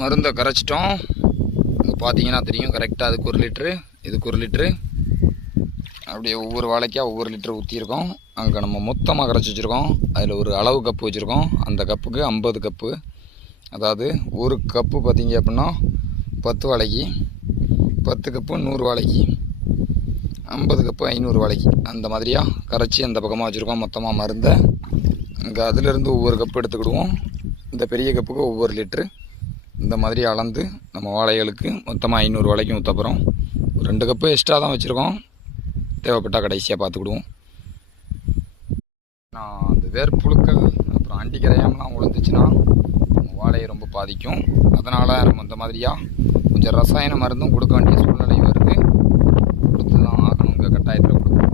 மருந்தை கரைச்சிட்டோம். இங்கே பார்த்தீங்கன்னா தெரியும் கரெக்டாக. அதுக்கு 1 லிட்ரு, இதுக்கு 1 லிட்ரு, அப்படியே ஒவ்வொரு வாழைக்காக ஒவ்வொரு லிட்டர் ஊற்றிருக்கோம். அங்கே நம்ம மொத்தமாக கரைச்சி வச்சுருக்கோம். அதில் ஒரு அளவு கப்பு வச்சுருக்கோம். அந்த கப்புக்கு 50 கப்பு. அதாவது ஒரு கப்பு பார்த்தீங்க அப்படின்னா 10 வாழைக்கு, 10 கப்பு 100 வாழைக்கு, 50 கப்பு 500 வாழைக்கு, அந்த மாதிரியாக கரைச்சி அந்த பக்கமாக வச்சுருக்கோம் மொத்தமாக மருந்தை. இங்கே அதிலிருந்து ஒவ்வொரு கப்பு எடுத்துக்கிடுவோம். இந்த பெரிய கப்புக்கு ஒவ்வொரு லிட்ரு இந்த மாதிரி அளந்து நம்ம வாழைகளுக்கு மொத்தமாக 500 வாழைக்கும் ஊற்றப்புறோம். 2 கப்பு எக்ஸ்ட்ரா தான் வச்சுருக்கோம். தேவைப்பட்டால் கடைசியாக பார்த்துக்கிடுவோம். நான் அந்த வேர்ப்புழுக்கள் அப்புறம் அண்டிக்கரையாமலாம் உழுந்துச்சுன்னா நம்ம வாழையை ரொம்ப பாதிக்கும். அதனால் நம்ம இந்த மாதிரியாக கொஞ்சம் ரசாயன மருந்தும் கொடுக்க வேண்டிய சூழ்நிலை வருது. கொடுத்து தான் ஆகணுங்கிற கட்டாயத்தில் கொடுப்போம்.